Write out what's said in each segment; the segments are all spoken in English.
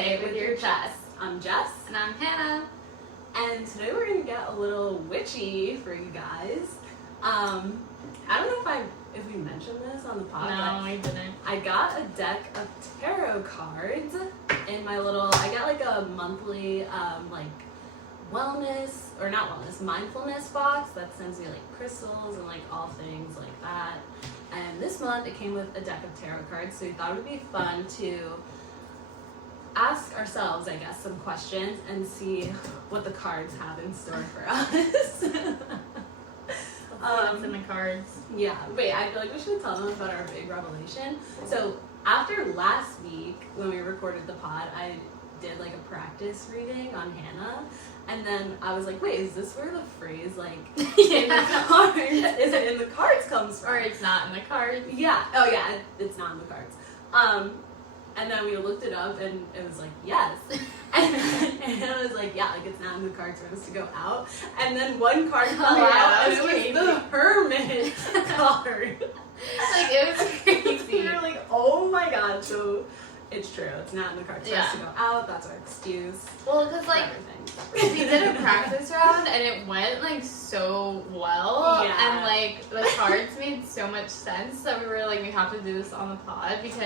Say It With Your Chest. I'm Jess. And I'm Hannah. And today we're going to get a little witchy for you guys. I don't know if we mentioned this on the podcast. No, we didn't. I got a deck of tarot cards in my little, I got like a monthly mindfulness box that sends me like crystals and like all things like that. And this month it came with a deck of tarot cards, so we thought it would be fun to ask ourselves, I guess, some questions and see what the cards have in store for us. What's in the cards? Yeah, wait, I feel like we should tell them about our big revelation. So after last week, when we recorded the pod, I did like a practice reading on Hannah, and then I was like, wait, is this where the phrase like in the cards, is it in the cards comes from? Or it's not in the cards? Yeah, oh yeah, it's not in the cards. And then we looked it up and it was like, yes. And I was like, yeah, like it's not in the cards for us to go out. And then one card fell out and it was the Hermit card. Like, it was crazy. We were like, oh my god, so it's true. It's not in the cards for us to go out. That's our excuse. Well, because like, we did a practice round and it went like so well. Yeah. And like, the cards made so much sense that we were like, we have to do this on the pod because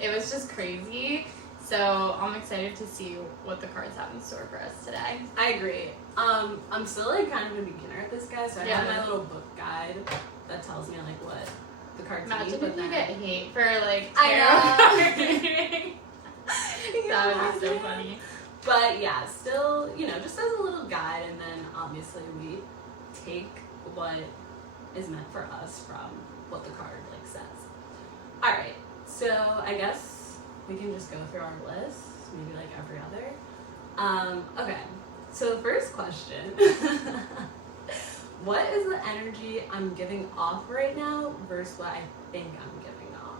it was just crazy. So I'm excited to see what the cards have in store for us today. I agree. I'm still like kind of a beginner at this, guys, so I have my little book guide that tells me like what the cards mean. Imagine if you get hate for like I tarot. That would be so funny. But yeah, still, just as a little guide, and then obviously we take what is meant for us from what the card like says. All right, so I guess we can just go through our list, maybe like every other. Okay, so the first question. What is the energy I'm giving off right now versus what I think I'm giving off?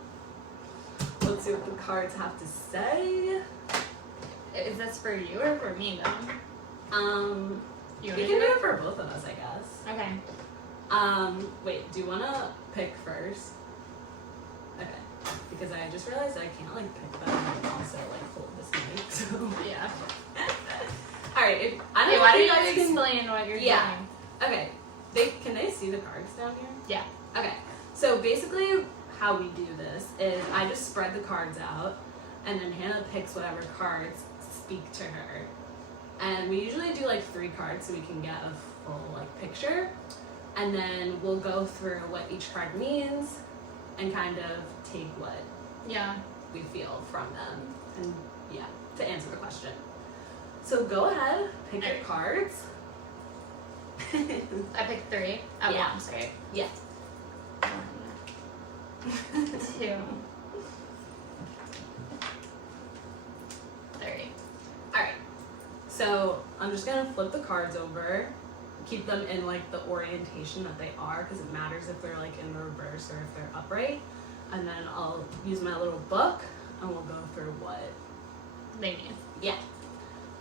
Let's see what the cards have to say. Is this for you or for me though? We can do it for both of us, I guess. Okay. Wait, do you want to pick first? Okay. Because I just realized I can't like pick them and also like hold this mic, so. Yeah. Alright, why don't you explain what you're doing? Okay. Can they see the cards down here? Yeah. Okay. So basically how we do this is I just spread the cards out and then Hannah picks whatever cards speak to her. And we usually do like 3 cards so we can get a full like picture. And then we'll go through what each card means and kind of take what we feel from them. And to answer the question. So go ahead, pick your cards. I picked 3 at once, right? Yeah. 1, 2, 3. Alright. So I'm just gonna flip the cards over, keep them in like the orientation that they are, because it matters if they're like in the reverse or if they're upright. And then I'll use my little book and we'll go through what they mean. Yeah.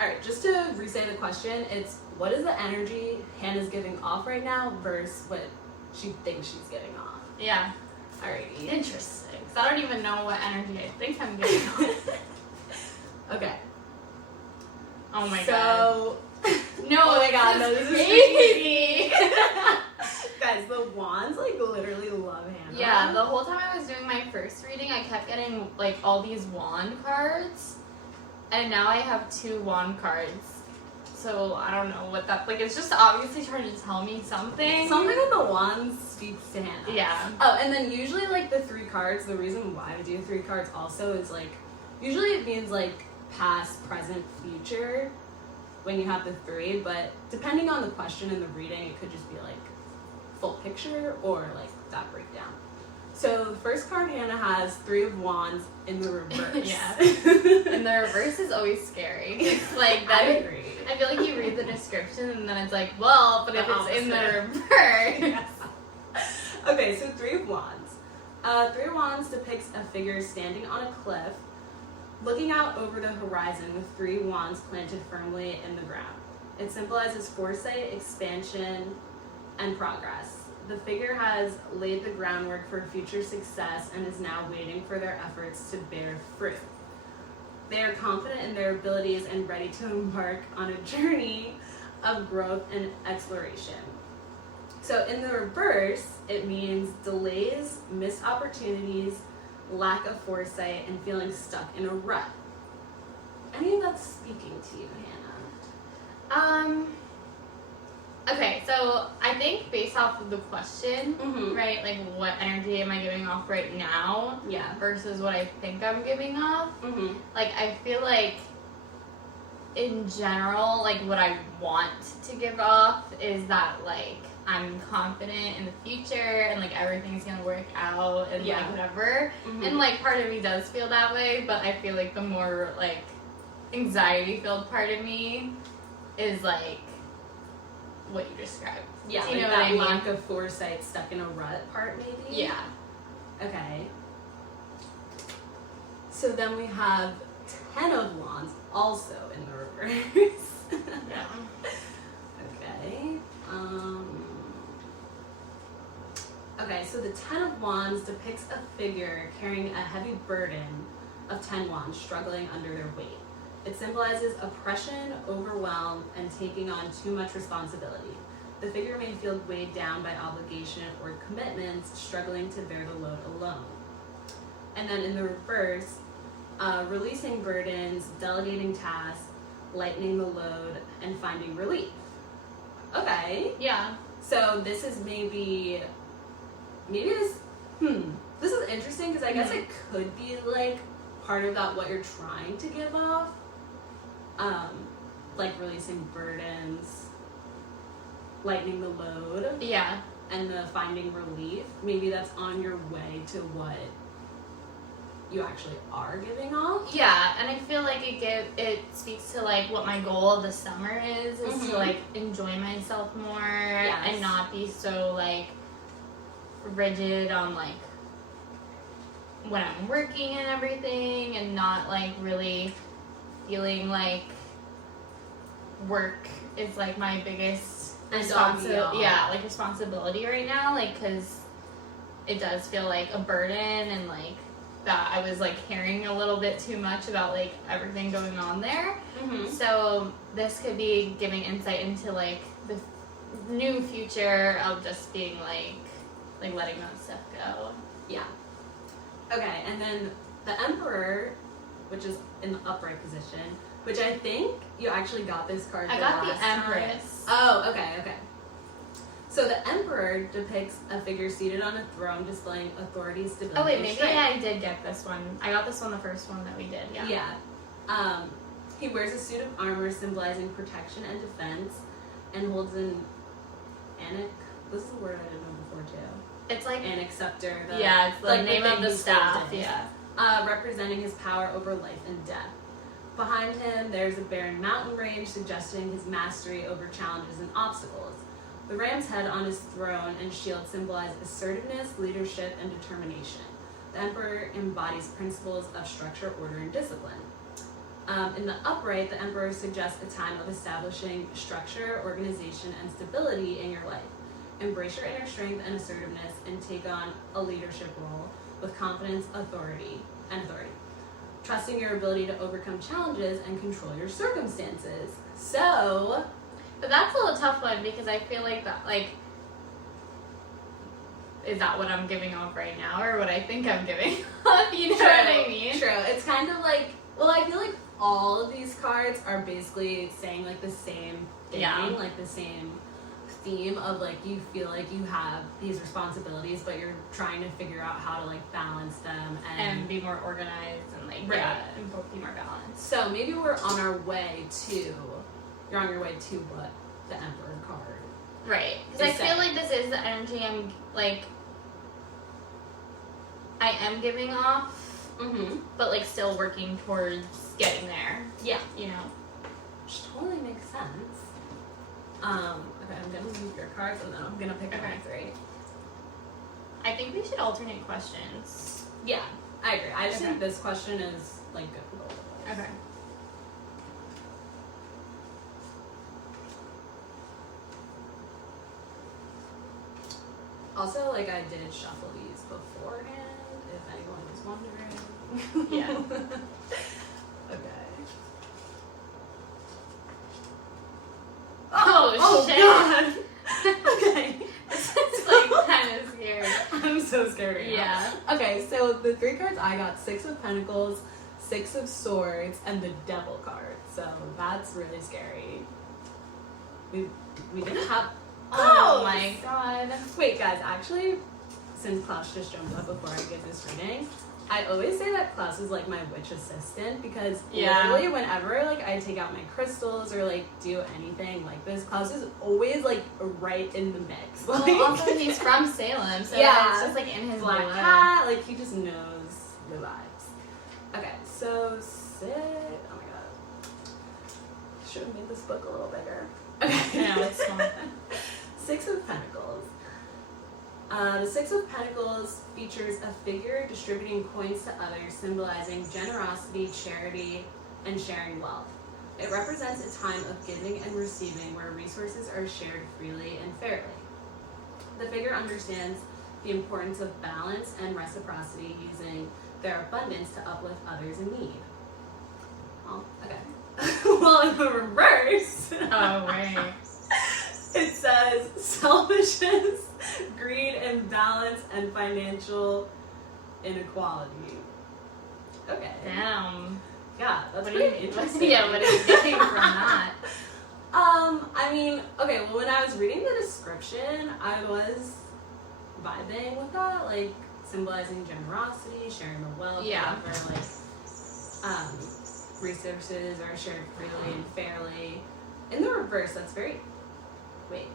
Alright, just to re-say the question, it's what is the energy Hannah's giving off right now versus what she thinks she's giving off. Yeah. Alrighty. Interesting. Because I don't even know what energy I think I'm giving off. Okay. Oh my god. No, oh my god, no, this is crazy. Guys, the wands like literally love Hannah. Yeah, the whole time I was doing my first reading, I kept getting like all these wand cards. And now I have 2 wand cards. So I don't know what that, like, it's just obviously trying to tell me something. Something with the wands speaks to Hannah. Yeah. Oh, and then usually like the 3 cards, the reason why I do 3 cards also is like, usually it means like past, present, future when you have the 3, but depending on the question in the reading, it could just be like full picture or like that breakdown. So the first card Hannah has 3 of wands in the reverse. Yeah. And the reverse is always scary. Like that. I agree. I feel like you read the description and then it's like, well, but if it's in the reverse. Yes. Okay, so 3 of wands. 3 of wands depicts a figure standing on a cliff, looking out over the horizon with 3 wands planted firmly in the ground. It symbolizes foresight, expansion, and progress. The figure has laid the groundwork for future success and is now waiting for their efforts to bear fruit. They are confident in their abilities and ready to embark on a journey of growth and exploration. So in the reverse, it means delays, missed opportunities, lack of foresight, and feeling stuck in a rut. Any of that speaking to you, Hannah? Okay, so I think based off of the question, Mm-hmm. right, like what energy am I giving off right now Yeah. versus what I think I'm giving off, Mm-hmm. like I feel like in general, like what I want to give off is that like I'm confident in the future and like everything's gonna work out and Yeah. like whatever. Mm-hmm. And like part of me does feel that way, but I feel like the more like anxiety filled part of me is like what you described. Yeah, Do you like know that what I mean? lack of foresight, stuck in a rut part, maybe? Yeah. Okay. So then we have 10 of Wands also in the reverse. Yeah. Okay. Okay, so the 10 of Wands depicts a figure carrying a heavy burden of 10 Wands struggling under their weight. It symbolizes oppression, overwhelm, and taking on too much responsibility. The figure may feel weighed down by obligation or commitments, struggling to bear the load alone. And then in the reverse, releasing burdens, delegating tasks, lightening the load, and finding relief. Okay, Yeah. so this is maybe this is interesting because I guess it could be like part of that what you're trying to give off, like releasing burdens, lightening the load, Yeah. and the finding relief. Maybe that's on your way to what you actually are giving off. Yeah, and I feel like it speaks to like what my goal of the summer is Mhm. to like enjoy myself more Yes. and not be so like rigid on like when I'm working and everything, and not like really feeling like work is like my biggest responsibility right now, like because it does feel like a burden, and like that I was like caring a little bit too much about like everything going on there. Mm-hmm. So this could be giving insight into like the new future of just being like letting that stuff go. Yeah. Okay, and then the Emperor, which is in the upright position, which I think you actually got this card. I got the Empress. Oh, okay. So the Emperor depicts a figure seated on a throne displaying authority, stability, Oh wait, and maybe strength. I did get this one. I got this one the first one that we did. Yeah. Yeah. He wears a suit of armor symbolizing protection and defense, and holds an anik. This is a word I didn't know before too. It's like Anik scepter. it's the like name thing of the he's staff. holding. Yeah. Representing his power over life and death. Behind him, there's a barren mountain range suggesting his mastery over challenges and obstacles. The ram's head on his throne and shield symbolize assertiveness, leadership, and determination. The Emperor embodies principles of structure, order, and discipline. In the upright, the Emperor suggests a time of establishing structure, organization, and stability in your life. Embrace your inner strength and assertiveness and take on a leadership role with confidence, authority. Trusting your ability to overcome challenges and control your circumstances. So, But that's a little tough one because I feel like that is that what I'm giving off right now or what I think I'm giving off? You know what I mean? True. It's kind of like, well, I feel like all of these cards are basically saying like the same thing, like the same theme of like you feel like you have these responsibilities, but you're trying to figure out how to like balance them And be more organized and like and be more balanced. So maybe we're on our way to. You're on your way to what the Emperor card. Right. Because I feel like this is the energy I'm like. I am giving off, but like still working towards getting there. Yeah. You know. Which totally makes sense. Okay, I'm gonna leave your cards and then I'm gonna pick up my three. I think we should alternate questions. Yeah, I agree. I just think this question is like good for both of us. Okay. Also, like I did shuffle these beforehand, if anyone was wondering. Yeah. Okay. so scared right now. Yeah. Okay, so the 3 cards I got: 6 of Pentacles, 6 of Swords, and the Devil card. So that's really scary. We didn't have. Oh my god. Wait, guys. Actually, since Klaus just jumped up before I give this reading, I always say that Klaus is like my witch assistant because literally whenever like I take out my crystals or like do anything like this, Klaus is always like right in the mix. Well, Like, also he's from Salem, so Yeah. it's just like in his black blood. cat, like he just knows the vibes. Okay, so 6. Oh my god, should have made this book a little bigger. Okay, No, it's small. 6 of Pentacles. The 6 of Pentacles features a figure distributing coins to others, symbolizing generosity, charity, and sharing wealth. It represents a time of giving and receiving where resources are shared freely and fairly. The figure understands the importance of balance and reciprocity, using their abundance to uplift others in need. Oh, okay. Well, in the reverse, Oh, right. it says selfishness, greed, imbalance, and financial inequality. Okay. Damn. Yeah, that's What are pretty you, interesting. yeah, what are you getting from that? I mean, okay, well, when I was reading the description, I was vibing with that, like, symbolizing generosity, sharing the wealth, Yeah. whatever, like, resources are shared freely and fairly. In the reverse, that's very, wait,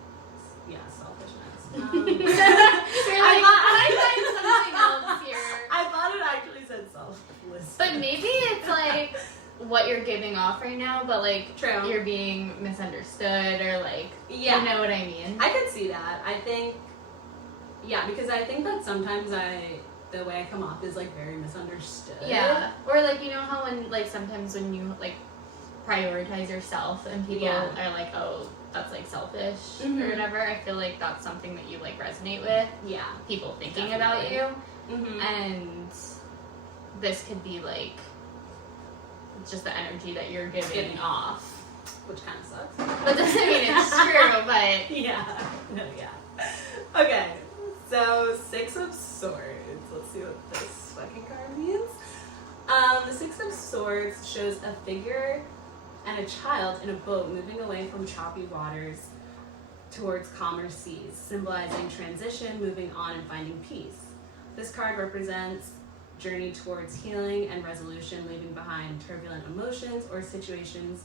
yeah, selfishness. You're like, I find something else here. I thought it actually said selfless. But maybe it's like what you're giving off right now, but like True. you're being misunderstood or like Yeah. you know what I mean? I could see that. I think, yeah, because I think that sometimes the way I come off is like very misunderstood. Yeah. Or like you know how when like sometimes when you like prioritize yourself and people Yeah. are like, oh, that's like selfish Mhm. or whatever, I feel like that's something that you like resonate with. Yeah. People thinking Definitely. about you. Mm-hmm. And this could be like just the energy that you're giving off. Which kind of sucks. But doesn't mean it's true, but Yeah. No, yeah. Okay. So 6 of Swords. Let's see what this fucking card means. The 6 of Swords shows a figure and a child in a boat moving away from choppy waters towards calmer seas, symbolizing transition, moving on, and finding peace. This card represents journey towards healing and resolution, leaving behind turbulent emotions or situations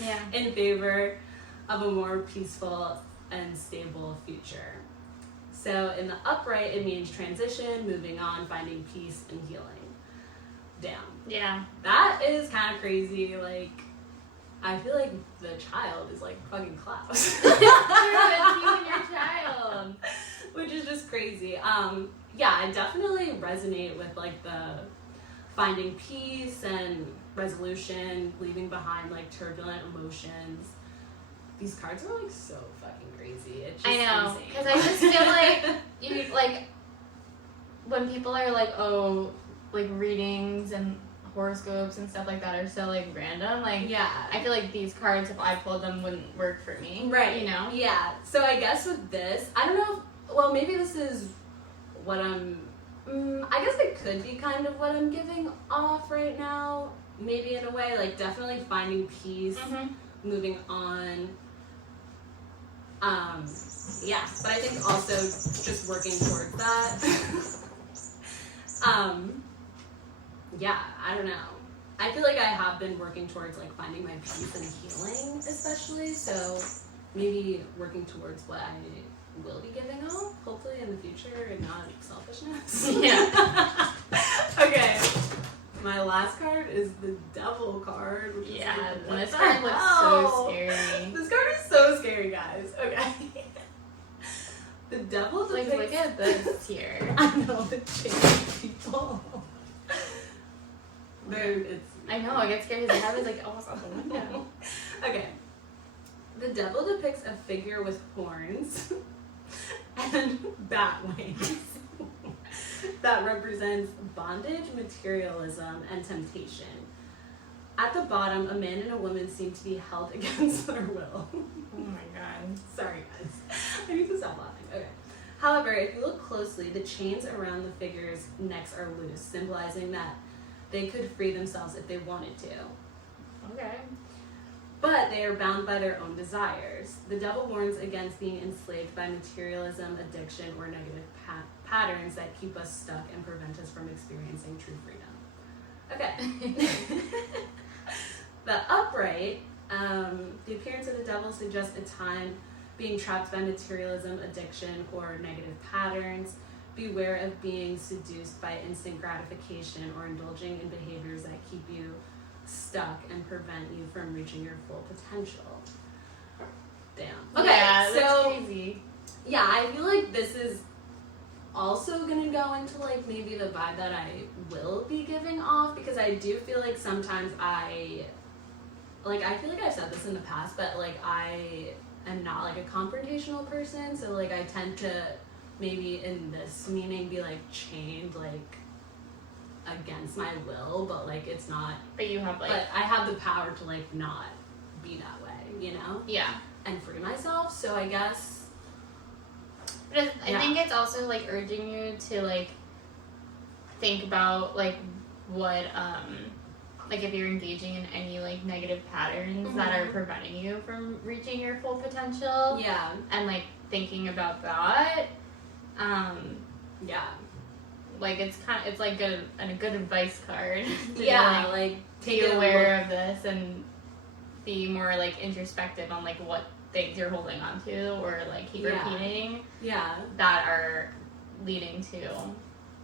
yeah. in favor of a more peaceful and stable future. So in the upright, it means transition, moving on, finding peace, and healing. Damn. Yeah. That is kind of crazy. Like, I feel like the child is like fucking Klaus. True, it's you and your child. Which is just crazy. Yeah, I definitely resonate with like the finding peace and resolution, leaving behind like turbulent emotions. These cards are like so fucking crazy. It's just I know, insane. because I just feel like you like when people are like, oh, like readings and horoscopes and stuff like that are so like random. Like, yeah, I feel like these cards, if I pulled them, wouldn't work for me. right. You know? Yeah. So I guess with this, I don't know. Well, maybe this is what I'm. I guess it could be kind of what I'm giving off right now. Maybe in a way, like definitely finding peace, moving on. Yeah, but I think also just working towards that. Yeah, I don't know. I feel like I have been working towards like finding my peace and healing, especially. So maybe working towards what I will be giving off, hopefully in the future, and not selfishness. Yeah. Okay. My last card is the Devil card. Which Yeah, is like, what this the card looks hell? so scary. This card is so scary, guys. Okay. The Devil Like, depicts... look at this here. I know, it changes people. Dude, it's... I know, I get scared because I have it like almost out the window. Okay. The Devil depicts a figure with horns and bat wings that represents bondage, materialism, and temptation. At the bottom, a man and a woman seem to be held against their will. Oh my god. Sorry, guys. I need to stop laughing. Okay. However, if you look closely, the chains around the figures' necks are loose, symbolizing that they could free themselves if they wanted to. Okay. But they are bound by their own desires. The devil warns against being enslaved by materialism, addiction, or negative patterns that keep us stuck and prevent us from experiencing true freedom. Okay. The upright, the appearance of the devil suggests a time being trapped by materialism, addiction, or negative patterns. Beware of being seduced by instant gratification or indulging in behaviors that keep you stuck and prevent you from reaching your full potential. Damn. Okay, yeah, that's so crazy. yeah, I feel like this is also gonna go into like maybe the vibe that I will be giving off, because I do feel like sometimes I feel like I've said this in the past, but like I am not like a confrontational person, so like I tend to maybe in this meaning be like chained like against my will, but like it's not, But you have like, but I have the power to like not be that way, you know, yeah. and free myself. So I guess But I think it's also like urging you to like think about like what like if you're engaging in any like negative patterns that are preventing you from reaching your full potential. yeah, And like thinking about that. yeah, Like it's like a good advice card. To yeah, like like be aware of this and be more like introspective on like what things you're holding on to or like keep repeating yeah, that are leading to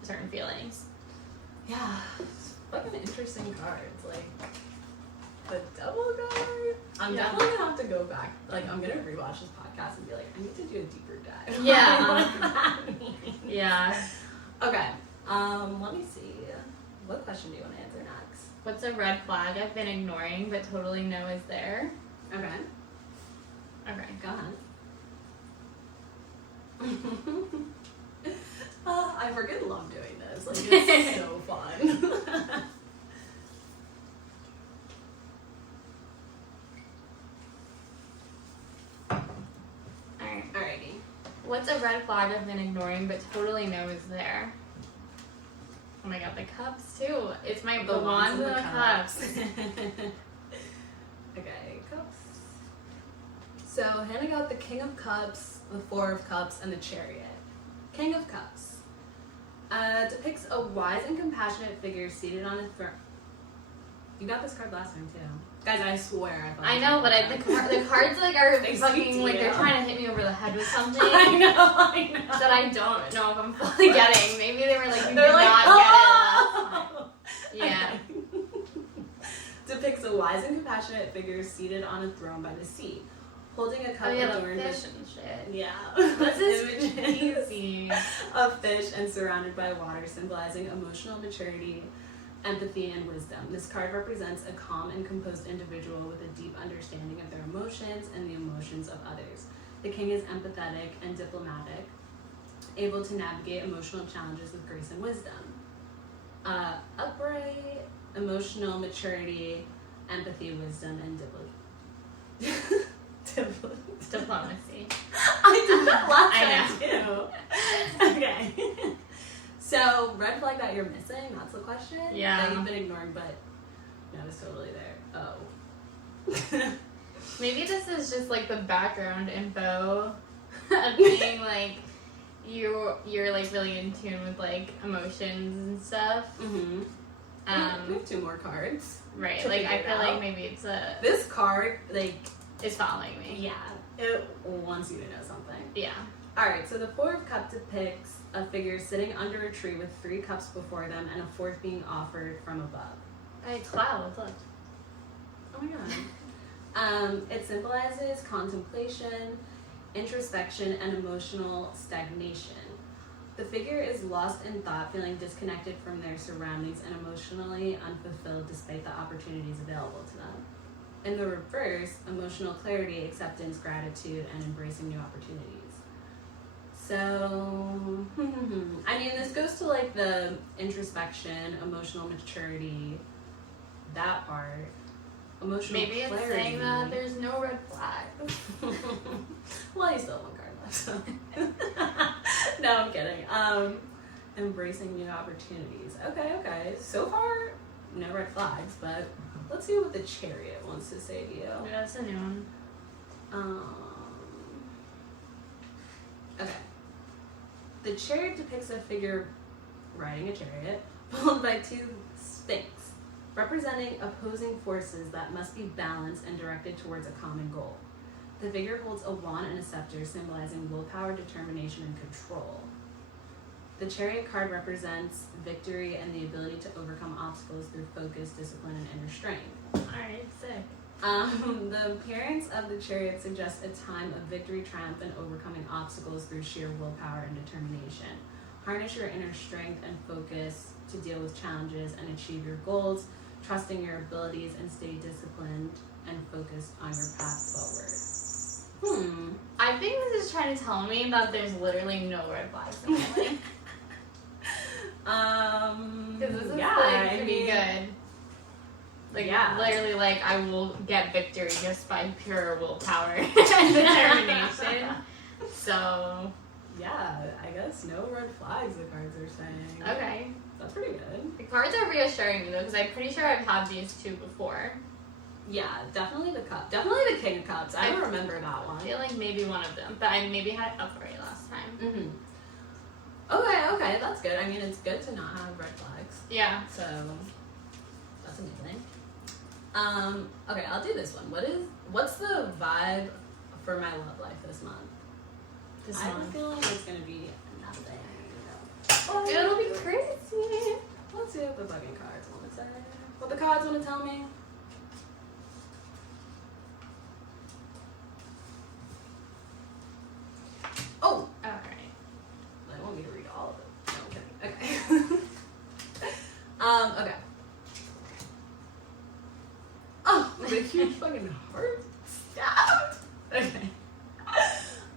certain feelings. yeah. Fucking interesting cards, like the devil card. I'm definitely gonna have to go back. Like I'm gonna rewatch this podcast and be like, I need to do a deeper dive. Yeah. What that means. Yeah. Okay. Let me see. What question do you want to answer next? What's a red flag I've been ignoring but totally know is there? Okay. Okay. Go ahead. I freaking love doing this. Like it's so fun. Alright. Alrighty. What's a red flag I've been ignoring but totally know is there? Oh my god, the cups too. It's my the wand and the cups. Okay, cups. So Hannah got the King of Cups, the Four of Cups, and the Chariot. King of Cups depicts a wise and compassionate figure seated on a throne. You got this card last time too, guys. I swear. I know, but the cards like are They fucking speak to like you. they're trying to hit me over the head with something. I know. That I don't know if I'm fully getting. Maybe they were like, you They're did like, not oh! get it last time. Yeah. Depicts a wise and compassionate figure seated on a throne by the sea, holding a cup Oh yeah, the adorned fish with and shit. yeah. This is images crazy. of fish and surrounded by water, symbolizing emotional maturity, empathy, and wisdom. This card represents a calm and composed individual with a deep understanding of their emotions and the emotions of others. The king is empathetic and diplomatic, able to navigate emotional challenges with grace and wisdom. Upright, emotional maturity, empathy, wisdom, and Diplomacy. I did that last I time too. Okay. So, red flag that you're missing, that's the question? Yeah. That you've been ignoring, but no, it's totally there. Oh. Maybe this is just like the background info of being like you're like really in tune with like emotions and stuff. Mm-hmm. We have 2 more cards. Right. to Like I figure feel it like out. maybe it's This card, like, it's following me. yeah, it wants you to know something. Yeah. Alright, so the Four of Cups depicts a figure sitting under a tree with 3 cups before them and a 4th being offered from above. Hey, clouds, look. Oh my god. It symbolizes contemplation, introspection, and emotional stagnation. The figure is lost in thought, feeling disconnected from their surroundings and emotionally unfulfilled despite the opportunities available to them. In the reverse, emotional clarity, acceptance, gratitude, and embracing new opportunities. So, I mean, this goes to like the introspection, emotional maturity, that part. Emotional Maybe clarity. it's saying that there's no red flag. Well, you still have 1 card left, so. No, I'm kidding. Embracing new opportunities. Okay. So far, no red flags, but let's see what the Chariot wants to say to you. Yeah, that's a new one. Okay. The Chariot depicts a figure riding a chariot, pulled by two sphinx, representing opposing forces that must be balanced and directed towards a common goal. The figure holds a wand and a scepter, symbolizing willpower, determination, and control. The Chariot card represents victory and the ability to overcome obstacles through focus, discipline, and inner strength. Alright, sick. The appearance of the Chariot suggests a time of victory, triumph, and overcoming obstacles through sheer willpower and determination. Harness your inner strength and focus to deal with challenges and achieve your goals, trusting your abilities and stay disciplined and focused on your path forward. I think this is trying to tell me that there's literally no red flags in my life. Because this is pretty good. Literally, I will get victory just by pure willpower and determination. So, yeah, I guess no red flags, the cards are saying. Okay. That's pretty good. The cards are reassuring me, though, because I'm pretty sure I've had these two before. Yeah, definitely the cup. Definitely the King of Cups. I don't remember that one. I feel like maybe one of them, but I maybe had it up already last time. Mm-hmm. Okay, that's good. I mean, it's good to not have red flags. Yeah. So, that's amazing. Okay, I'll do this one. What's the vibe for my love life this month? I have a feeling it's gonna be nothing. It'll be crazy. Let's see what the fucking cards want to say. What the cards want to tell me? Oh! Alright. They want me to read all of it. No, I'm kidding. Okay. Okay. Oh, the huge fucking heart. Stabbed. Okay.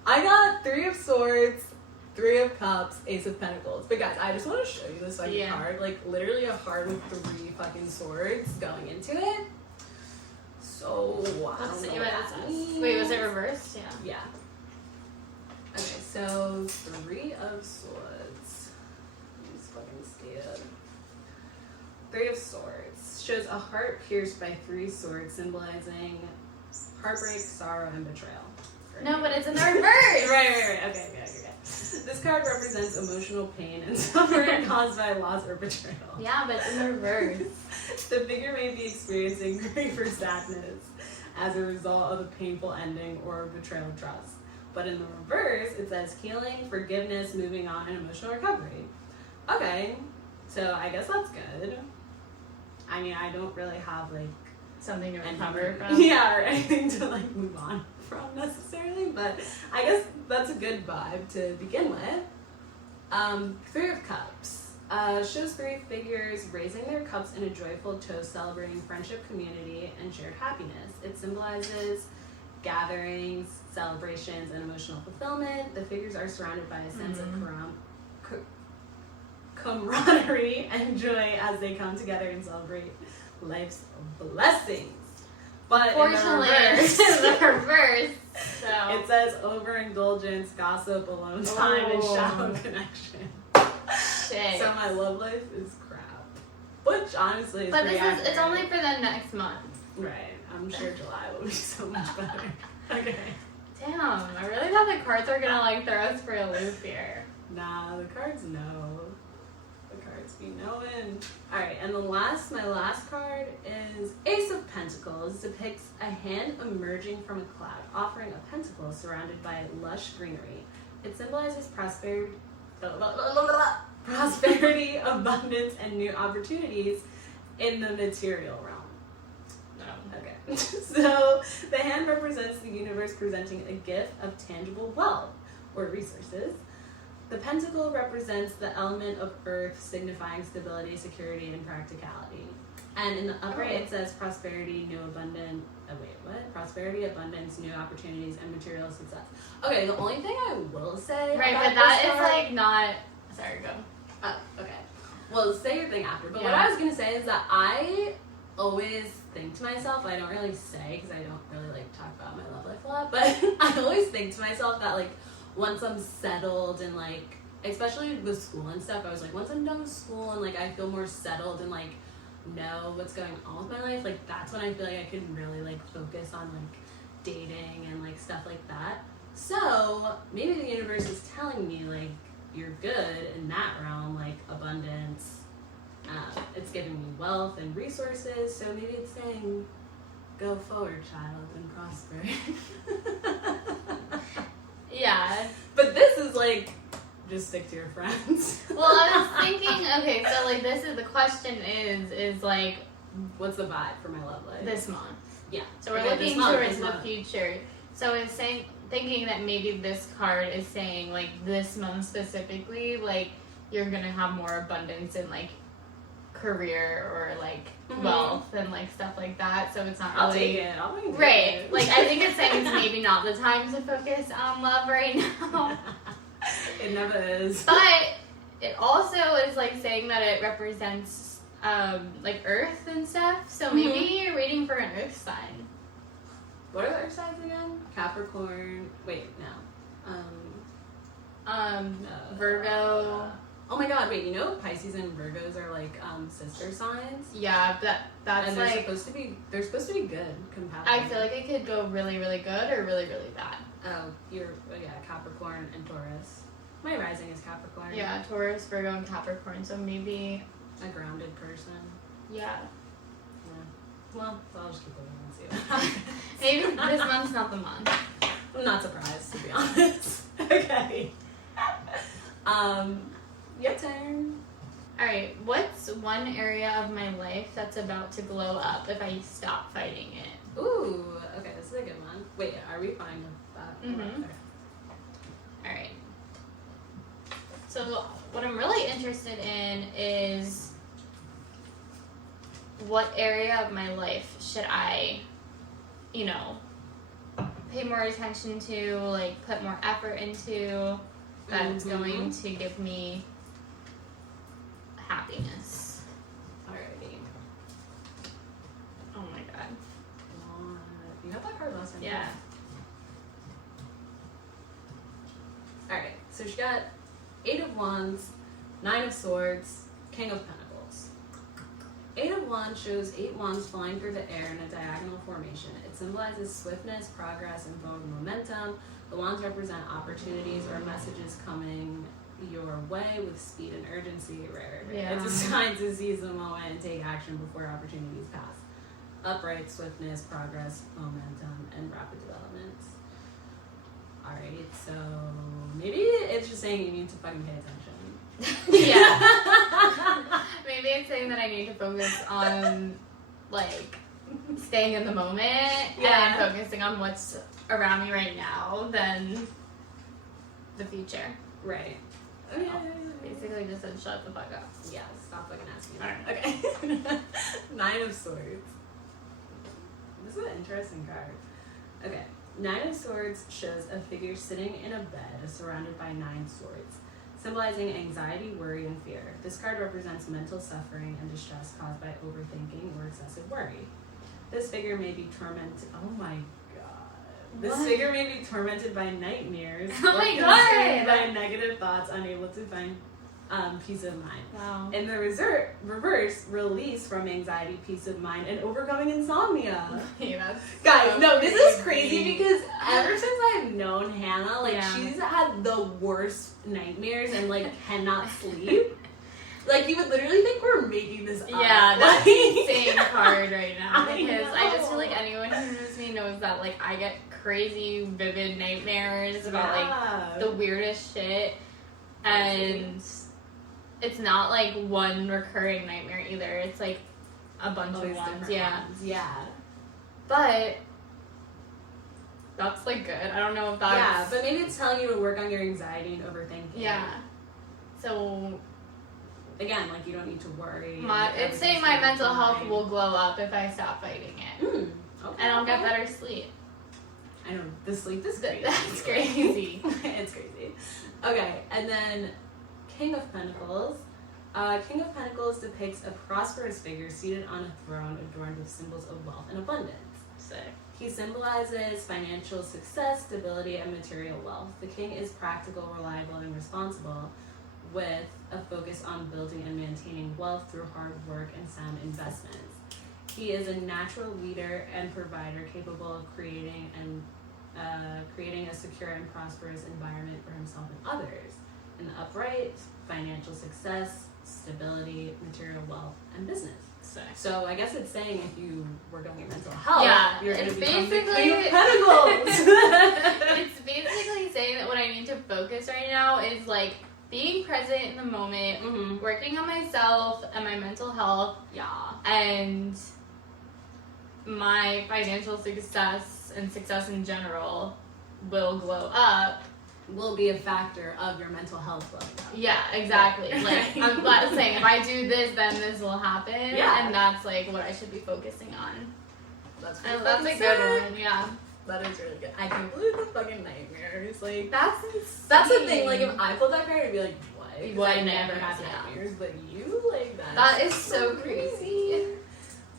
I got 3 of Swords, 3 of Cups, Ace of Pentacles. But guys, I just want to show you this fucking card. Literally a heart with 3 fucking swords going into it. So, I don't know what that means. Wait, was it reversed? Yeah. Yeah. Okay, so 3 of Swords. I'm just fucking scared. 3 of Swords shows a heart pierced by 3 swords, symbolizing heartbreak, sorrow, and betrayal. No, but it's in the reverse. Right. Okay. This card represents emotional pain and suffering caused by loss or betrayal. Yeah, but it's in the reverse. The figure may be experiencing grief or sadness as a result of a painful ending or betrayal of trust. But in the reverse, it says healing, forgiveness, moving on, and emotional recovery. Okay, so I guess that's good. I mean, I don't really have something to recover from. Yeah, or anything to move on from necessarily, but I guess that's a good vibe to begin with. 3 of Cups shows 3 figures raising their cups in a joyful toast, celebrating friendship, community, and shared happiness. It symbolizes gatherings, celebrations, and emotional fulfillment. The figures are surrounded by a sense of camaraderie and joy as they come together and celebrate life's blessings. But unfortunately, it's the reverse. So it says overindulgence, gossip, alone time, and shallow connection. Shit. So my love life is crap. Which honestly is but pretty accurate. it's only for the next month. Right. I'm sure July will be so much better. Okay. Damn, I really thought the cards were gonna throw us for a loop here. Nah, the cards know. The cards be knowing. Alright, and my last card is Ace of Pentacles. Depicts a hand emerging from a cloud, offering a pentacle surrounded by lush greenery. It symbolizes prosperity, abundance, and new opportunities in the material realm. Okay. So the hand represents the universe presenting a gift of tangible wealth or resources. The pentacle represents the element of earth, signifying stability, security, and practicality. And in the upright, it says prosperity, prosperity, abundance, new opportunities, and material success. Okay, the only thing I will say right, about but that this card, is not. Sorry, go. Oh, okay. Well, say your thing after. But what I was gonna say is that I always think to myself, I don't really say because I don't really talk about my love life a lot, but I always think to myself that once I'm settled and like, especially with school and stuff, I was like, once I'm done with school and like I feel more settled and like know what's going on with my life, like that's when I feel like I can really like focus on like dating and like stuff like that. So maybe the universe is telling me like you're good in that realm, like abundance. It's giving me wealth and resources. So maybe it's saying, go forward, child, and prosper. Yeah. But this is like, just stick to your friends. Well, I was thinking, okay, so like this is the question is like, what's the vibe for my love life? this month. Yeah. So we're Okay, looking this month, towards this the month. future. So it's saying, thinking that maybe this card is saying like this month specifically, like you're gonna have more abundance in like career or like wealth and like stuff like that. So it's not I'll really take it. I'll take right. it. Like I think it's saying it's maybe not the time to focus on love right now. It never is. But it also is like saying that it represents like Earth and stuff. So maybe you're waiting for an Earth sign. What are the earth signs again? Capricorn. Wait, no. Virgo. Oh my god, wait, you know Pisces and Virgos are like sister signs? Yeah, that's And they're like supposed to be good, compatible. I feel like it could go really, really good or really, really bad. Oh, yeah, Capricorn and Taurus. My rising is Capricorn. Yeah, Taurus, Virgo, and Capricorn. So maybe A grounded person. yeah. Well, I'll just keep looking and see what happens. Maybe this month's not the month. I'm not surprised, to be honest. Okay. Your turn. Alright, what's one area of my life that's about to glow up if I stop fighting it? Ooh, okay, this is a good one. Wait, are we fine with that? Mhm. Alright. So what I'm really interested in is what area of my life should I, you know, pay more attention to, like put more effort into, that's going to give me happiness. Alrighty. Oh my god. You got that card last time. Yeah. Alright, so she got 8 of Wands, 9 of Swords, King of Pentacles. 8 of Wands shows 8 wands flying through the air in a diagonal formation. It symbolizes swiftness, progress, and forward momentum. The wands represent opportunities or messages coming your way with speed and urgency. Right. Yeah. It's a sign to seize the moment and take action before opportunities pass. Upright, swiftness, progress, momentum, and rapid developments. Alright, so maybe it's just saying you need to fucking pay attention. Yeah. Maybe it's saying that I need to focus on like staying in the moment and focusing on what's around me right now than the future. Right. Oh, yeah. Basically just said shut the fuck up. Yeah, stop fucking asking. Alright. Okay. 9 of Swords. This is an interesting card. Okay. 9 of Swords shows a figure sitting in a bed surrounded by 9 swords, symbolizing anxiety, worry, and fear. This card represents mental suffering and distress caused by overthinking or excessive worry. This figure may be tormented. Oh my god. This figure may be tormented by nightmares. Oh my god. By negative thoughts, unable to find peace of mind. Wow. In the reverse, release from anxiety, peace of mind, and overcoming insomnia. Yeah, Guys, so no, this is crazy because ever since I've known Hannah, like she's had the worst nightmares and like cannot sleep. Like you would literally think we're making this up. Yeah, that's the insane card right now I because I just feel know. like anyone who knows me knows that like I get crazy vivid nightmares about like the weirdest shit, and it's not like one recurring nightmare either. It's like a bunch of ones. Yeah. But that's like good. I don't know if that's Yeah, but maybe it's telling you to work on your anxiety and overthinking. yeah. So Again, like you don't need to worry. it's saying my mental health will glow up if I stop fighting it. Okay, And I'll get better sleep. I know, the sleep is crazy. That's crazy. It's crazy. Okay, and then King of Pentacles. King of Pentacles depicts a prosperous figure seated on a throne adorned with symbols of wealth and abundance. Sick. He symbolizes financial success, stability, and material wealth. The king is practical, reliable, and responsible, with a focus on building and maintaining wealth through hard work and sound investments. He is a natural leader and provider capable of creating a secure and prosperous environment for himself and others. An upright, financial success, stability, material wealth, and business. So I guess it's saying if you work on your mental health, you're going to become the King of Pentacles. It's basically saying that what I need to focus right now is like being present in the moment, working on myself and my mental health, and my financial success and success in general will glow up. Will be a factor of your mental health glowing up. Yeah, exactly. Like I'm saying, if I do this, then this will happen. Yeah. And that's like what I should be focusing on. That's a good one. Yeah. That is really good. I can't believe the fucking nightmares. Like that's insane. That's the thing. Like if I pulled that card, I'd be like, what? What I never had nightmares, nightmares, but you like that. That is so crazy.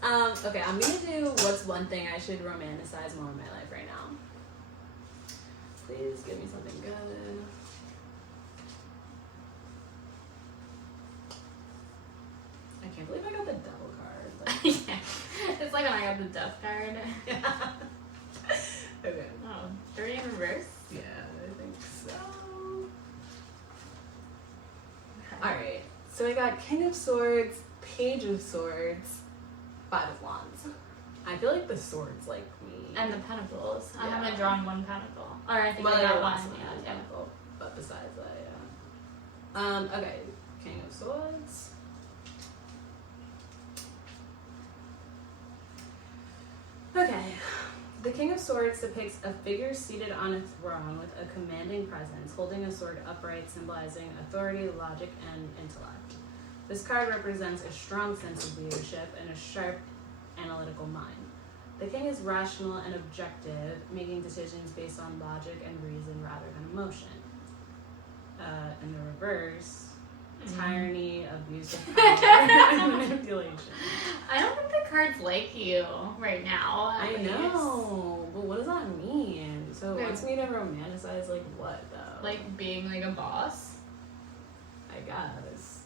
Okay, I'm gonna do what's one thing I should romanticize more in my life right now. Please give me something good. I can't believe I got the devil card. Like, Yeah. It's like when I got the death card. okay. Oh, 30 in reverse? Yeah, I think so. Alright, so I got King of Swords, Page of Swords, Five of Wands. I feel like the swords like me. And the pentacles. I Yeah. haven't drawn one pentacle. Or I think Well, I got one. last one, Yeah, yeah. pentacle. But besides that, yeah. Okay, King of Swords. Okay. The King of Swords depicts a figure seated on a throne with a commanding presence, holding a sword upright, symbolizing authority, logic, and intellect. This card represents a strong sense of leadership and a sharp, analytical mind. The king is rational and objective, making decisions based on logic and reason rather than emotion. In the reverse, tyranny, abuse of power, and manipulation. I don't think the cards like you right now. I know, but what does that mean? So it wants me to romanticize like what though? Like being like a boss. I guess.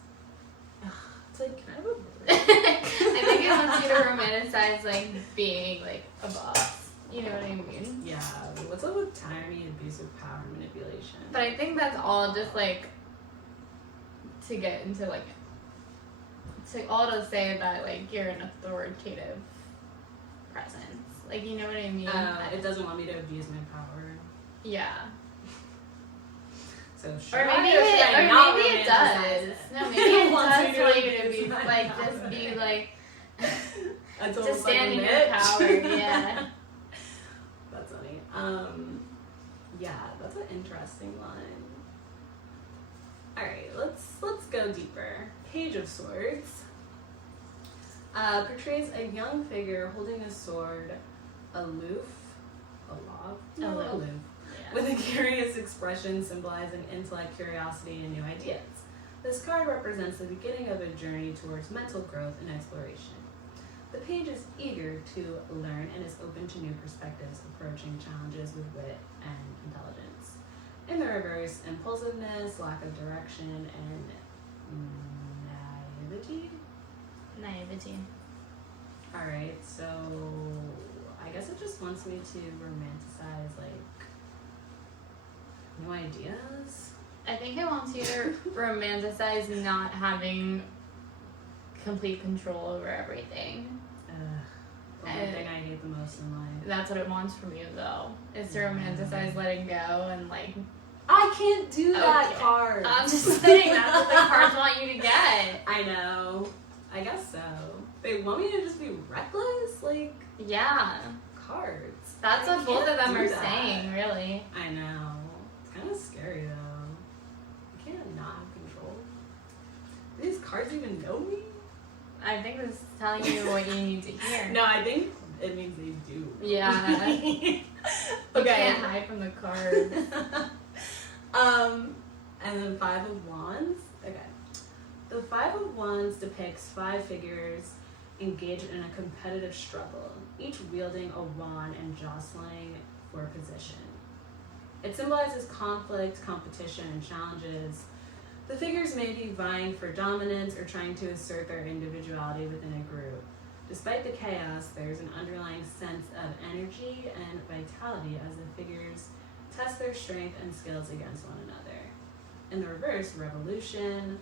It's like kind of a I think it wants you to romanticize like being like a boss. You know what I mean? yeah. What's up with tyranny, abuse of power, and manipulation? But I think that's all just like to get into like to all to say that like you're an authoritative presence. Like you know what I mean? It doesn't want me to abuse my power. Yeah. So should Or I maybe or should I not maybe it romanticize does. it? No, maybe it Wants me does to want you to abuse be my like power. just be like Until to stand in your power. Yeah. That's funny. Yeah, that's an interesting one. Alright, let's go deeper. Page of Swords portrays a young figure holding a sword, aloof, Aloof. with a curious expression symbolizing intellect, curiosity, and new ideas. This card represents the beginning of a journey towards mental growth and exploration. The page is eager to learn and is open to new perspectives, approaching challenges with wit and intelligence. In the reverse, impulsiveness, lack of direction, and Naivety. Alright, so I guess it just wants me to romanticize like new ideas. I think it wants you to romanticize not having complete control over everything. The one thing I hate the most in life. That's what it wants from you, though, is to romanticize letting go and like. I can't do that Okay. card. I'm just saying that's what the cards want you to get. I know. I guess so. They want me to just be reckless, like Yeah, cards. that's I what both of can't them do are that. saying, really. I know. It's kind of scary though. I can't not have control. Do these cards even know me? I think this is telling you what you need to hear. No, I think it means they do. Yeah. Okay. You can't hide from the cards. And then Five of Wands. Okay. The Five of Wands depicts five figures engage in a competitive struggle, each wielding a wand and jostling for position. It symbolizes conflict, competition, and challenges. The figures may be vying for dominance or trying to assert their individuality within a group. Despite the chaos, there's an underlying sense of energy and vitality as the figures test their strength and skills against one another. In the reverse, resolution,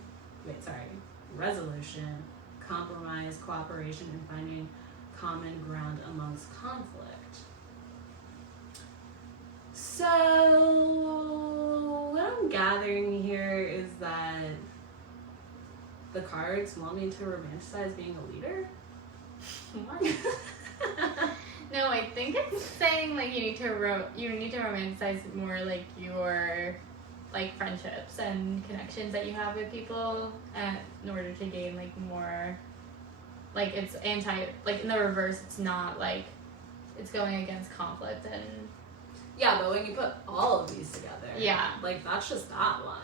compromise, cooperation, and finding common ground amongst conflict. So, what I'm gathering here is that the cards want me to romanticize being a leader? What? No, I think it's saying like you need to romanticize more like your like friendships and connections that you have with people in order to gain like more, like it's like in the reverse, it's not like it's going against conflict and yeah, but when you put all of these together, yeah, like that's just that one.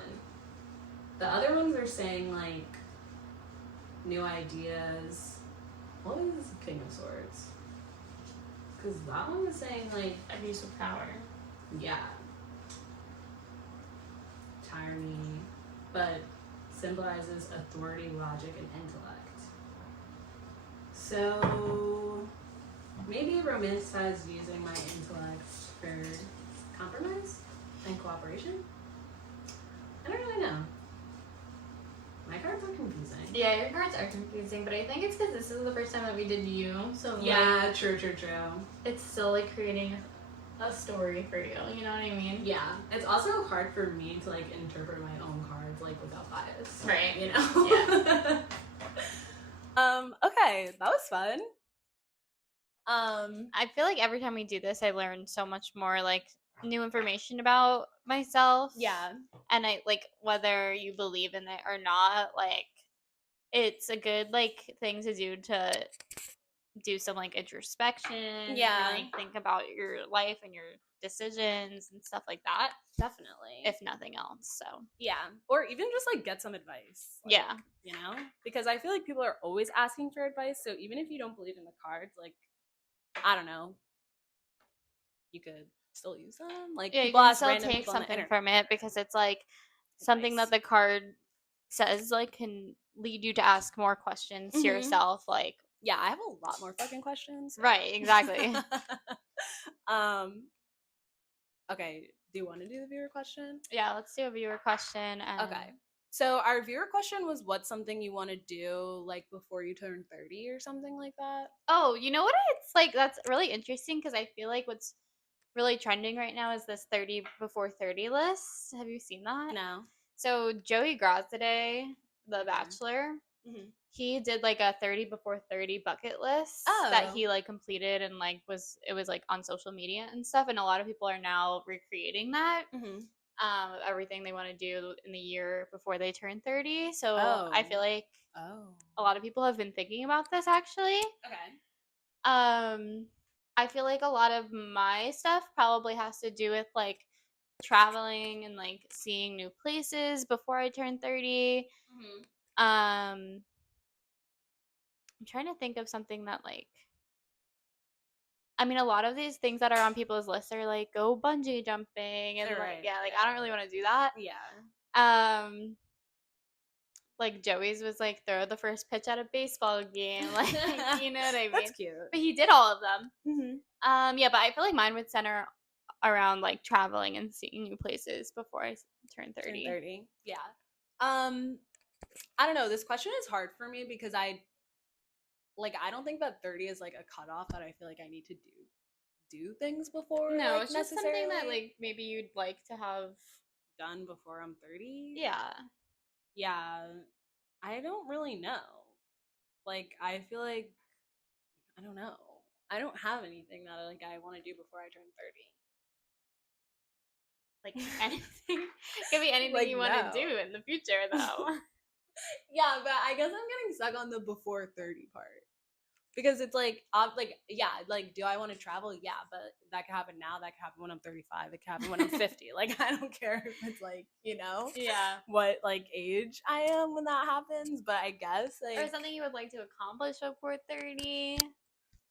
The other ones are saying like new ideas. What is King of Swords? Because that one is saying like abuse of power. Yeah. Tyranny, but symbolizes authority, logic, and intellect. So maybe romanticize using my intellect for compromise and cooperation? I don't really know. My cards are confusing. Yeah, your cards are confusing, but I think it's because this is the first time that we did you, so yeah, like, true. it's still like creating a story for you, you know what I mean? Yeah, it's also hard for me to like interpret my own cards like without bias, right? You know? Yeah. Okay, that was fun. I feel like every time we do this, I learn so much more like new information about myself. Yeah. And I like whether you believe in it or not, like it's a good like thing to do some like introspection. Yeah. And, like think about your life and your decisions and stuff like that. Definitely. If nothing else. So yeah. Or even just like get some advice. Like, yeah. You know? Because I feel like people are always asking for advice. So even if you don't believe in the cards, like I don't know, you could still use them. Like Yeah, you people can ask still random take people on the something internet. from it because it's like something that Advice. the card says like can lead you to ask more questions to Mhm. yourself. Like Yeah, I have a lot more fucking questions. right, exactly. Okay, do you want to do the viewer question? Yeah, let's do a viewer question. And Okay. So our viewer question was what's something you want to do like before you turn 30 or something like that? oh, you know what? It's like that's really interesting because I feel like what's really trending right now is this 30 before 30 list. Have you seen that? No. So Joey Grossaday, The Bachelor, Mhm. he did like a 30 before 30 bucket list that Oh. he like completed and like was like on social media and stuff, and a lot of people are now recreating that. Mhm. Everything they want to do in the year before they turn 30. So Oh. I feel like Oh. a lot of people have been thinking about this actually. Okay. I feel like a lot of my stuff probably has to do with like traveling and like seeing new places before I turn 30. Mhm. I'm trying to think of something that like I mean a lot of these things that are on people's lists are like go bungee jumping and like Right, yeah, like yeah. I don't really want to do that. Yeah. Like Joey's was like throw the first pitch at a baseball game, like you know what I mean? That's cute. But he did all of them. Mhm. Yeah, but I feel like mine would center around like traveling and seeing new places before I turn 30. Turn 30. Yeah. I don't know. This question is hard for me because I don't think that 30 is like a cutoff that I feel like I need to do things before. No, like, it's just something that necessarily like maybe you'd like to have. done before I'm 30. Yeah. Yeah. I don't really know. Like I feel like I don't know. I don't have anything that like I want to do before I turn 30. Like anything. Could be anything Like, you want no. to do in the future though. Yeah, but I guess I'm getting stuck on the before 30 part. Because it's like, yeah, like, do I want to travel? Yeah, but that could happen now. That could happen when I'm 35. It could happen when I'm 50. Like, I don't care if it's like, Yeah. what like age I am when that happens. But I guess Or like, something you would like to accomplish before 30.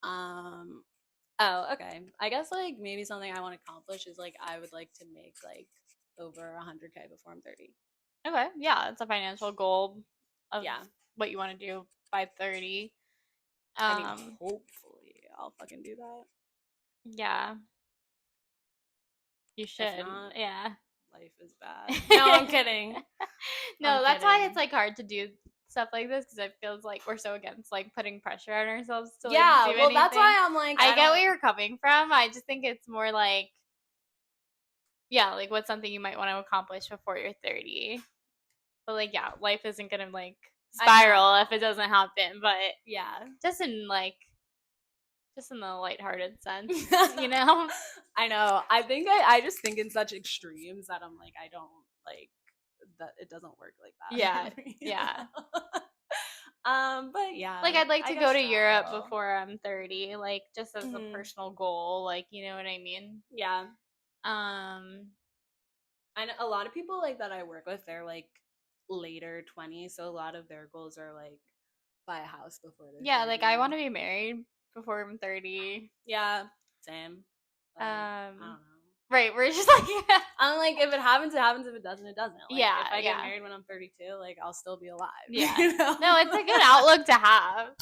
oh, okay. I guess like maybe something I want to accomplish is like I would like to make like over 100K before I'm 30. Okay, yeah, it's a financial goal of Yeah. what you want to do by 30. I mean, hopefully I'll fucking do that. Yeah, you should. If not, Yeah. life is bad. No, I'm kidding. No, I'm that's why kidding. it's like hard to do stuff like this because it feels like we're so against like putting pressure on ourselves to like, Yeah, do well, that's anything. why I'm like, I get where you're coming from. I just think it's more like, yeah, like what's something you might want to accomplish before you're 30. But like, yeah, life isn't gonna like spiral if it doesn't happen. But yeah, just in the lighthearted sense, I know. I think I just think in such extremes that I'm like, I don't like that. It doesn't work like that. Yeah, for me, yeah. But yeah, Like I'd like to I go to guess Europe travel. before I'm 30, like just as a Mhm. personal goal, like you know what I mean? Yeah, Um, I know a lot of people like that I work with. They're like later 20s, so a lot of their goals are like buy a house before they're yeah, 30. like I want to be married before I'm 30. Yeah, same. Like, I don't know. Right, we're just like I'm like, if it happens, it happens. If it doesn't, it doesn't. Like, Yeah, if I get yeah. married when I'm 32, like, I'll still be alive. Yeah. You know? No, it's a good outlook to have.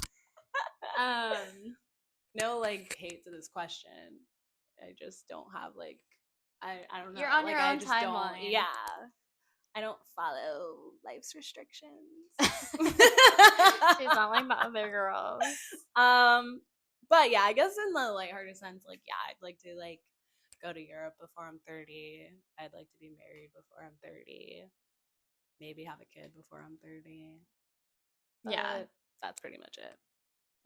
No, like, hate to this question. I just don't have, like, I don't know. You're on like, your I own just timeline. don't. Yeah. I don't follow life's restrictions. She's not like the other girls. But yeah, I guess in the lighthearted sense, like, yeah, I'd like to, like, go to Europe before I'm 30. I'd like to be married before I'm 30. Maybe have a kid before I'm 30. Yeah. That's pretty much it.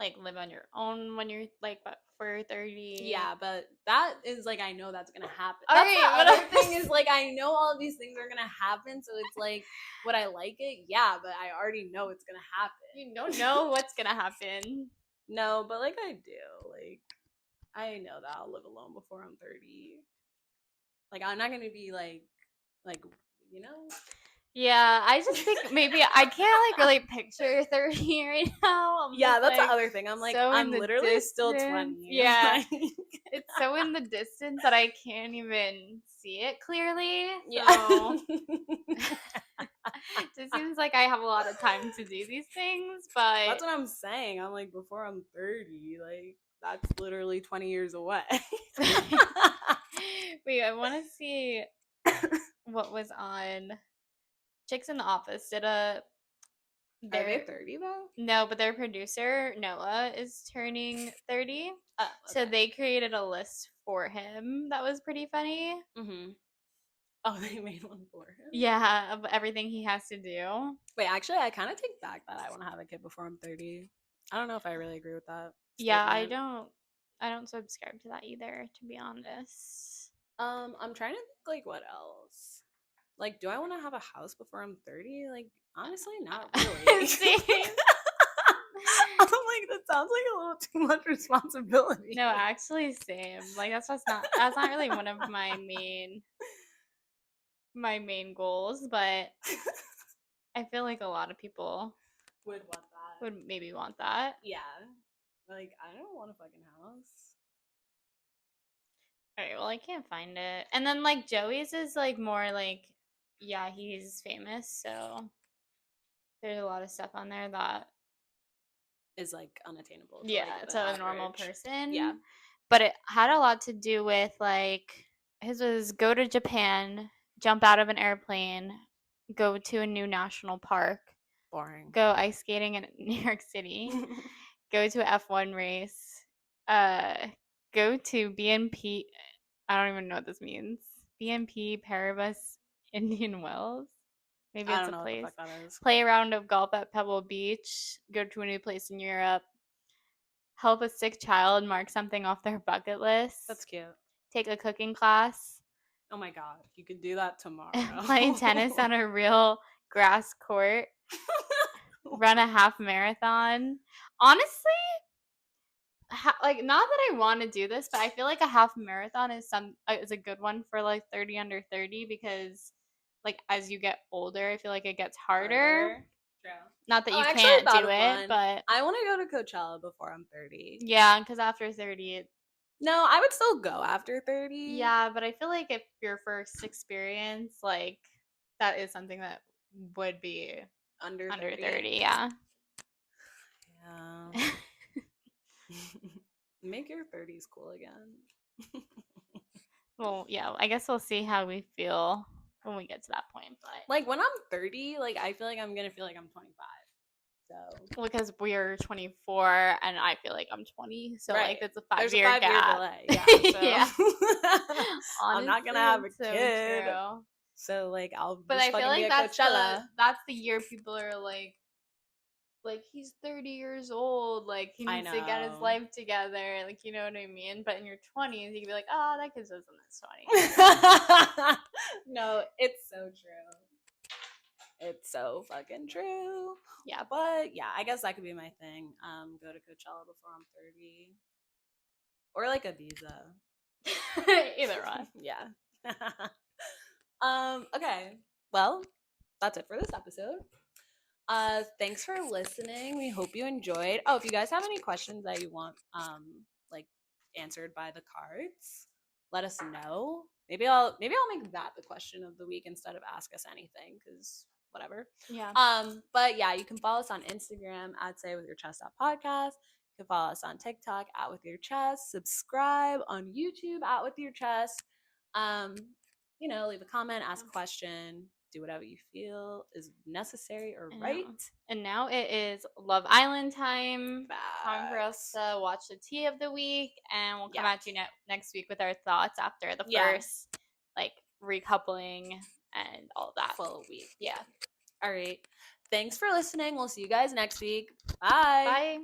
Like live on your own when you're like before you're 30. Yeah, but that is like I know that's gonna happen. All That's right, the other thing is like I know all of these things are gonna happen, so it's like would I like it? Yeah, but I already know it's gonna happen. You don't know what's gonna happen. No, but like I do. Like I know that I'll live alone before I'm 30. Like I'm not gonna be like you know. Yeah, I just think maybe I can't like really picture 30 right now. Yeah, that's like, the other thing. I'm like, so I'm literally still 20. Yeah. It's so in the distance that I can't even see it clearly. Yeah. So it just seems like I have a lot of time to do these things, but that's what I'm saying. I'm like, before I'm 30, like, that's literally 20 years away. Wait, I want to see what was on Chicks in the Office. Are they 30 though? No, but their producer, Noah, is turning 30. Oh, okay. So they created a list for him that was pretty funny. Mm-hmm. Oh, they made one for him? Yeah, of everything he has to do. Wait, actually, I kind of take back that I want to have a kid before I'm 30. I don't know if I really agree with that Yeah, statement. I don't subscribe to that either, to be honest. I'm trying to think, like, what else? Like, do I want to have a house before I'm 30? Like, honestly, not really. I'm like, that sounds like a little too much responsibility. No, actually, same. Like, that's not really one of my main goals, but I feel like a lot of people would want that. would maybe want that. Yeah. Like, I don't want a fucking house. Alright, well, I can't find it. And then, like, Joey's is, like, more, like, yeah, he's famous, so there's a lot of stuff on there that is, like, unattainable to, yeah, like, to a normal person. Yeah. But it had a lot to do with, like, his was go to Japan, jump out of an airplane, go to a new national park, boring, go ice skating in New York City, go to an F1 race, go to BNP. I don't even know what this means. BNP Paribas Indian Wells. Maybe it's a place. What the fuck that is. Play a round of golf at Pebble Beach. Go to a new place in Europe. Help a sick child mark something off their bucket list. That's cute. Take a cooking class. Oh my god, you could do that tomorrow. Play tennis on a real grass court. Run a half marathon. Honestly, like not that I want to do this, but I feel like a half marathon is a good one for like 30 under 30 because like as you get older, I feel like it gets harder. True. Not that Oh, you I actually can't thought do of it, one. but I want to go to Coachella before I'm 30. yeah, because after 30, No, I would still go after 30. yeah, but I feel like if your first experience, like that is something that would be Under under 30. 30, yeah. Yeah. Make your 30s cool again. Well, yeah, I guess we'll see how we feel when we get to that point, but Like when I'm 30, like I feel like I'm gonna feel like I'm 25. So because we're 24 and I feel like I'm 20, so right. like it's a There's a 5-year 5-year gap. delay. Yeah. So Yeah. I'm not gonna Honestly, have a it's so kid. true. So like I'll But just I feel fucking be like at Coachella. that's the year people are like he's 30 years old, like he I needs to get his know. life together, like you know what I mean. But in your 20s, you can be like, oh, that kid's just in his 20s. No, it's so true. It's so fucking true. Yeah, But yeah, I guess that could be my thing. Go to Coachella before I'm 30. Or like Ibiza. either one. Yeah. Okay. Well, that's it for this episode. Thanks for listening. We hope you enjoyed. Oh, if you guys have any questions that you want like answered by the cards, let us know. Maybe I'll make that the question of the week instead of ask us anything, because whatever. Yeah. But yeah, you can follow us on Instagram at Say With Your Chest Podcast. You can follow us on TikTok at With Your Chest. Subscribe on YouTube at With Your Chest. Leave a comment, ask a question, do whatever you feel is necessary or right. And now it is Love Island time. Time for us Facts. to watch the tea of the week, and we'll come Yeah. at you next week with our thoughts after the Yeah. first like recoupling and all of that. Full week. Yeah. All right. Thanks for listening. We'll see you guys next week. Bye. Bye.